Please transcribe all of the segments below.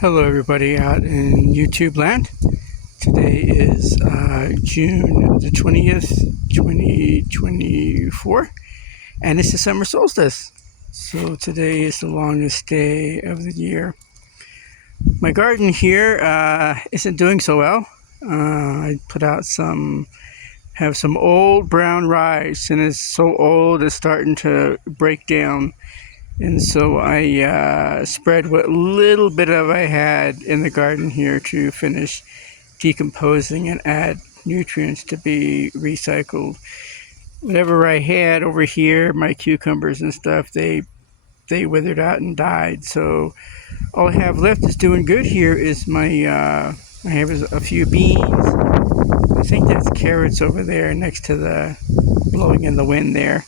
Hello, everybody out in YouTube land. Today is June the 20th, 2024, and it's the summer solstice. So today is the longest day of the year. My garden here isn't doing so well. I put out have some old brown rice, and it's so old it's starting to break down. And so I spread what little bit of I had in the garden here to finish decomposing and add nutrients to be recycled. Whatever I had over here, my cucumbers and stuff, they withered out and died. So all I have left is doing good here is I have a few beans. I think that's carrots over there next to the blowing in the wind there.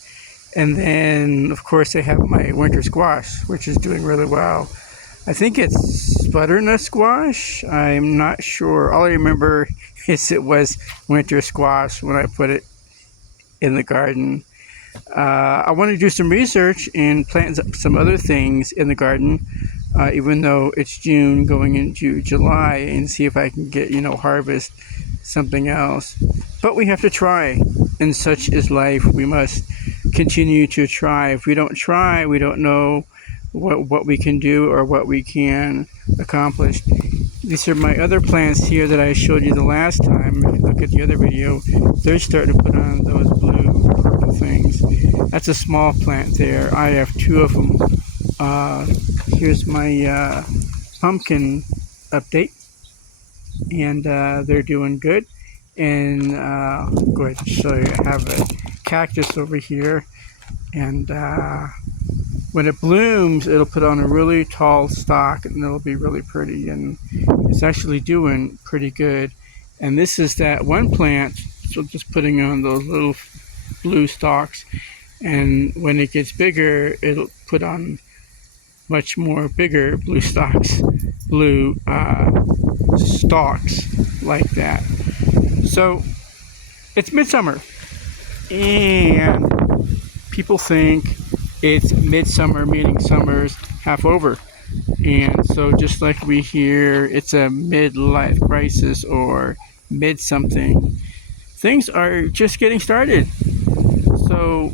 And then, of course, I have my winter squash, which is doing really well. I think it's butternut squash. I'm not sure. All I remember is it was winter squash when I put it in the garden. I want to do some research and plant some other things in the garden, even though it's June going into July, and see if I can get, harvest something else. But we have to try, and such is life. We must continue to try. If we don't try, we don't know what we can do or what we can accomplish. These are my other plants here that I showed you the last time. If you look at the other video, they're starting to put on those blue purple things. That's a small plant there. I have two of them. Here's my pumpkin update, and they're doing good. And I'll go ahead and show you. I have a cactus over here, and when it blooms, it'll put on a really tall stalk, and it'll be really pretty, and it's actually doing pretty good. And this is that one plant, so just putting on those little blue stalks, and when it gets bigger, it'll put on much more bigger blue stalks like that. So it's midsummer, and people think it's midsummer, meaning summer's half over. And so just like we hear it's a midlife crisis or mid something, things are just getting started. So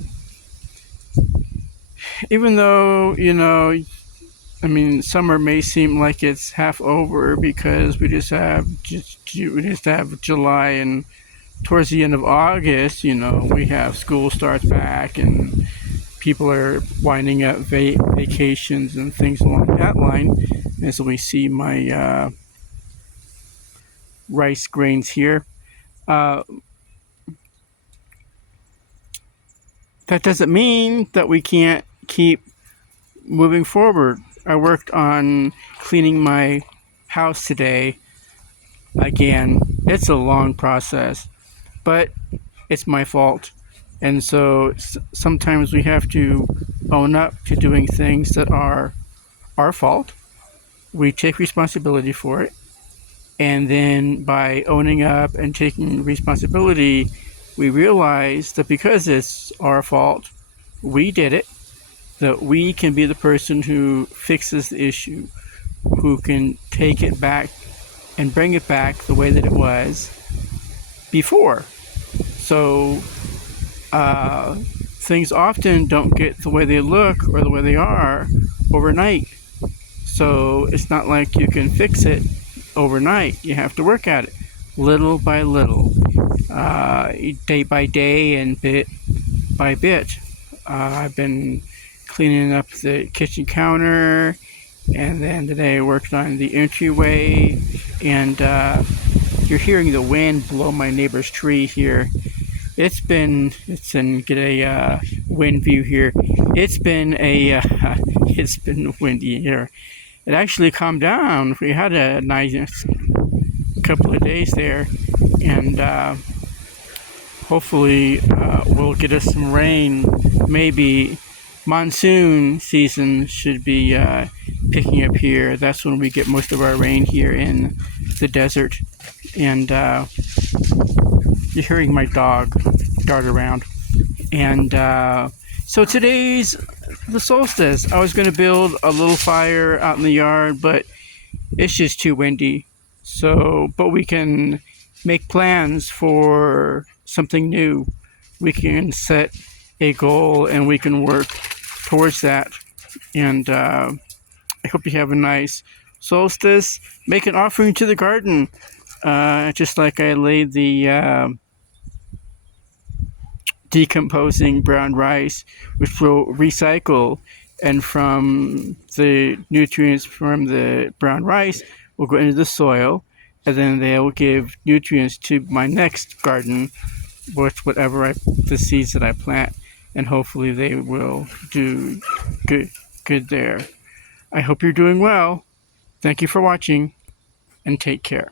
even though, summer may seem like it's half over because we just have July, and towards the end of August, we have school starts back and people are winding up vacations and things along that line. And so we see my rice grains here. That doesn't mean that we can't keep moving forward. I worked on cleaning my house today. Again, it's a long process, but it's my fault. And so sometimes we have to own up to doing things that are our fault. We take responsibility for it. And then by owning up and taking responsibility, we realize that because it's our fault, we did it, that we can be the person who fixes the issue, who can take it back and bring it back the way that it was before. So things often don't get the way they look or the way they are overnight. So it's not like you can fix it overnight. You have to work at it little by little, day by day and bit by bit. I've been cleaning up the kitchen counter, and then today I worked on the entryway, and you're hearing the wind blow my neighbor's tree here. Get a wind view here. It's been windy here. It actually calmed down. We had a nice couple of days there, and hopefully we'll get us some rain. Maybe monsoon season should be picking up here. That's when we get most of our rain here in the desert. And you're hearing my dog dart around. And so today's the solstice. I was going to build a little fire out in the yard, but it's just too windy. So, but we can make plans for something new. We can set a goal and we can work towards that. And I hope you have a nice solstice. Make an offering to the garden, just like I laid the decomposing brown rice, which will recycle, and from the nutrients from the brown rice will go into the soil, and then they will give nutrients to my next garden with the seeds that I plant, and hopefully they will do good there. I hope you're doing well. Thank you for watching, and take care.